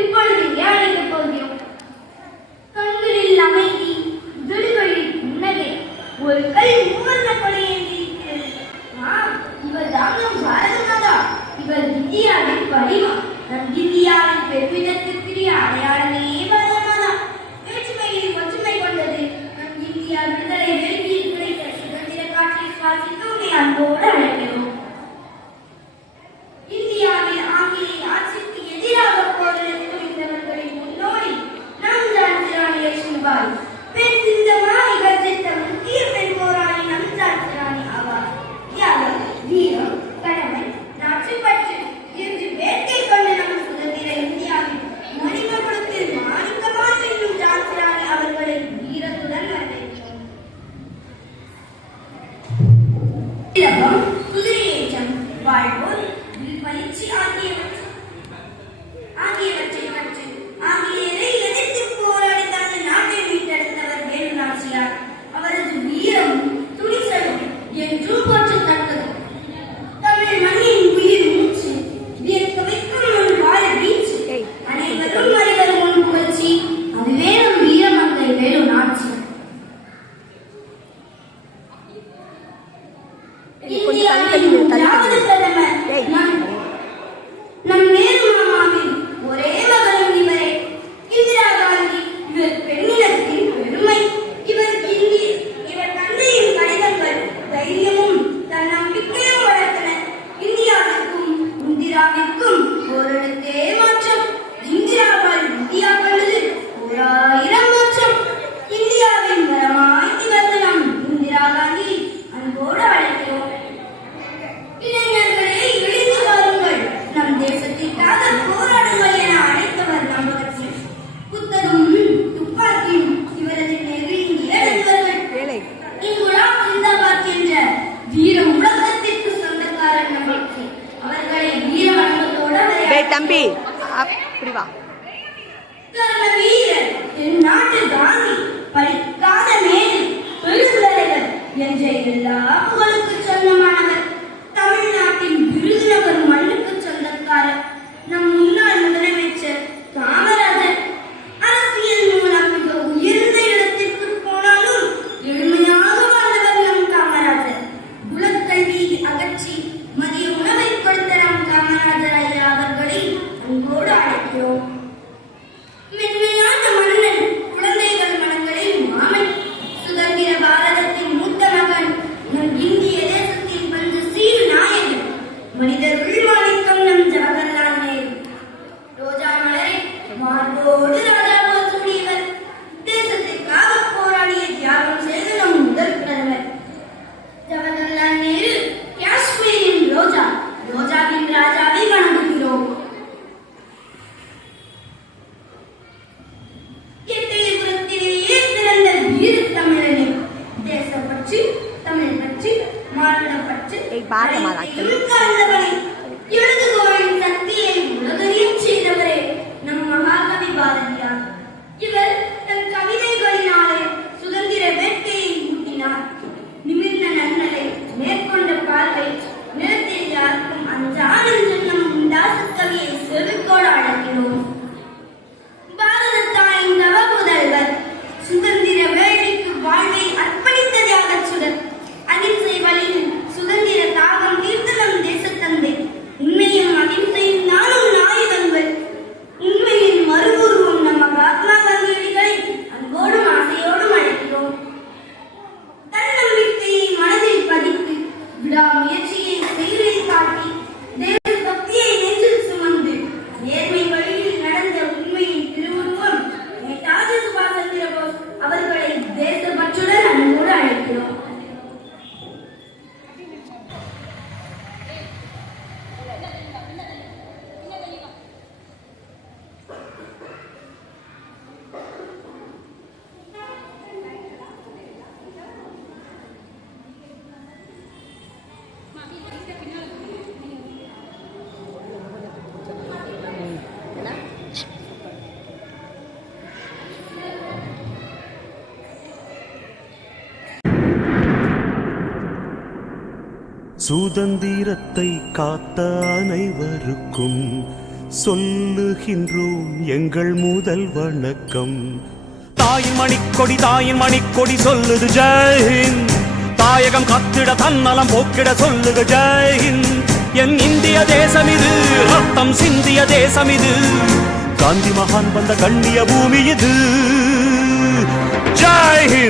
இப்பொழுது அழைக்கப் போகிறோம். கண்களில் அமைதி, விழிகளில் புன்னகை, ஒரு கை மூவர்ண கொடை ஏந்திருக்கிறது. இவர் தான் நம் பாரத மாதா. இவர் இந்தியாவின் வடிவம். நம் இந்தியாவின் பெருமிதத்திற்குரிய அடையாளமே பாரத மாதா. வேற்றுமையில் ஒற்றுமை கொண்டது நம் இந்தியா. விடுதலை வேள்வியில் கிடைத்த சுதந்திர காற்றை சுவாசிக்க உன்னை அன்போடு அழைக்கிறோம். இந்தியாவில் ஆங்கிலேய ஆட்சிக்கு எதிராக போரிட துணிந்தவர்களின் முன்னோடி நம் ஜான்சி ராணி லட்சுமிபாய். பெண் சிங்கமாய் கர்ஜித்த முக்கிய பெண் போராளி நம் ஜான்சி ராணி ஆவார். தியாகம், வீரம், கடமை, நாட்டுப்பற்று என்று வேட்கை கொண்ட நம் சுதந்திர இந்தியாவின் மணிமகுடத்தில் மாணிக்கமாய் என்னும் ஜான்சி ராணி அவர்களை வீரத்துடன் வரவேற்கிறோம். இலவம், குதிரையேற்றம், வாழ்வோர் பயிற்சி ஆகியவற்றை பற்றி ஆங்கிலேயரை எதிர்த்து போராடி தனது நாட்டை மீட்டெடுத்தவர் வேலு நாச்சியார். அவரது வீரமும் துணிச்சலும் என்றும் போற்றத்தக்கது. தமிழ் மண்ணின் உயிர் மூச்சு, வியக்க வைக்கும் நம் வாழ வீச்சு, அனைவரும் அறிவர் முன் புகழ்ச்சி, அதுவே நம் வீரமங்கை வேலு நாச்சியார். இந்தியாவின் பிரதமர் நம் நேரு மாமாவின் ஒரே மகனும் இவரே. இந்திரா காந்தி இவர் பெண்ணினத்தின் பெருமை. இவர் தந்தையின் கடிதங்கள் தைரியமும் தன்னம்பிக்கையும் வளர்த்தன. இந்தியாவிற்கும் இந்திராவிற்கும் ஓரிடத்தே மாற்றம். இந்திராவால் இந்தியா கண்டது 1000 மாற்றம். இந்தியாவின் வரமாய் திகழ்ந்த நம் இந்திரா காந்தி அன்போடு அழைக்கிறோம். இளைஞர்களே, எழுந்து வாருங்கள், நம் தேசத்திற்காக போராடுங்கள் என அழைத்தவர் நம் பகத்சிங். புத்தரும் துப்பாக்கியும் இவரது நெருங்கிய நண்பர்கள். இங்குலாம் ஜிந்தாபாத் என்ற வீர முழக்கத்திற்கு சொந்தக்காரர் நம் பகத்சிங். அவர்களை வீர வணக்கத்தோடு தம்பி அப்படி வா. கர்ம வீரர், என் நாட்டு காந்தி, படிக்காத மேதை, பெருந்தலைவர் என்ற எல்லா புகழுக்கு சொந்தமானவர். தமிழ்நாட்டின் விருதுநகர் மண்ணுக்கு சொந்தக்காரர் நம் முன்னாள் முதலமைச்சர் காமராஜர். அரசியல் மூலம் மிக உயர்ந்த இடத்திற்கு போனாலும் எளிமையாக வாழ்ந்தவர் நம் காமராஜர். குலக்கல்வியை அகற்றி மதிய உணவை கொடுத்த நம் காமராஜர் ஐயா அவர்களை அன்போடு அழைக்கிறோம். மென்மையான மன்னன், குழந்தைகள் மனங்களில் மாமன், சுதந்திர பாரதத்தின் மூத்த மகன், நம் இந்திய தேசத்தின் பஞ்சசீல் நாயகன், மனிதர் உள்மாணிக்கம் நம் ஜவஹர்லால் நேரு. ரோஜா மலரை மார்போடு ராஜா போல் சூடியவர். தேசத்திற்காக போராடிய தியாகம் செய்த நம் முதல் பிரதமர் ஜவஹர்லால் நேரு. காஷ்மீரின் ரோஜா, ரோஜாவின் ராஜாவை வணங்குகிறோம். எட்டயபுரத்திலேயே பிறந்த வீர தமிழனே, தேசப்பற்று, தமிழ் பற்றி, மாநிலம் பற்றி கலந்தவனை, எழுதுகோளின் சக்தியை உலகறியும் செய்தவரே நம் மகாகவி பாரதியார். இவர் தன் கவிதைகளினாலே சுதந்திர வேட்கையை ஊட்டினார். நிமிர்ந்த நன்னலை, மேற்கொண்ட பார்வை, நிலத்தில் யாருக்கும் அஞ்சானந்தம் நம் உண்டாசு கவியை செருக்கோடு அழைக்கிறோம். பாரத தாயின் தவ முதல்வர், சுதந்திர வேள்விக்கு வாழ்வை அர்ப்பணித்த தியாகச் சுடர், அகிம்சை வழியில் சுதந்திர தாகம் தீர்த்த நம் தேசத்தந்தை. உண்மையும் அகிம்சையும் நானும் ஆயுதங்கள். உண்மையின் மறுவுருவம் நம் மகாத்மா காந்தியடிகளை அன்போடும் ஆசையோடும் அழைக்கிறோம். தன்னம்பிக்கையை மனதில் பதித்து, விடாமுயற்சியை செயலில் காட்டி, தேசபக்தியை நெஞ்சில் சுமந்து, நேர்மை வழியில் நடந்த உண்மையின் திருவுருவம் நேதாஜி சுபாஷ் சந்திர போஸ் அவர்களை தேசப்பற்றுடன் அன்போடு அழைக்கிறோம். சுதந்திரத்தை காத்த அனைவருக்கும் சொல்லுகின்றோம் எங்கள் முதல் வணக்கம். தாயின் மணிக்கொடி சொல்லுது ஜெய்ஹிந்த். தாயகம் கத்திட தன்னலம் போக்கிட சொல்லுக ஜெய்ஹிந்த். என் இந்திய தேசம் இது, ரத்தம் சிந்திய தேசம் இது. காந்தி மகான் வந்த கண்ணிய பூமி இது. ஜெய்ஹிந்த்.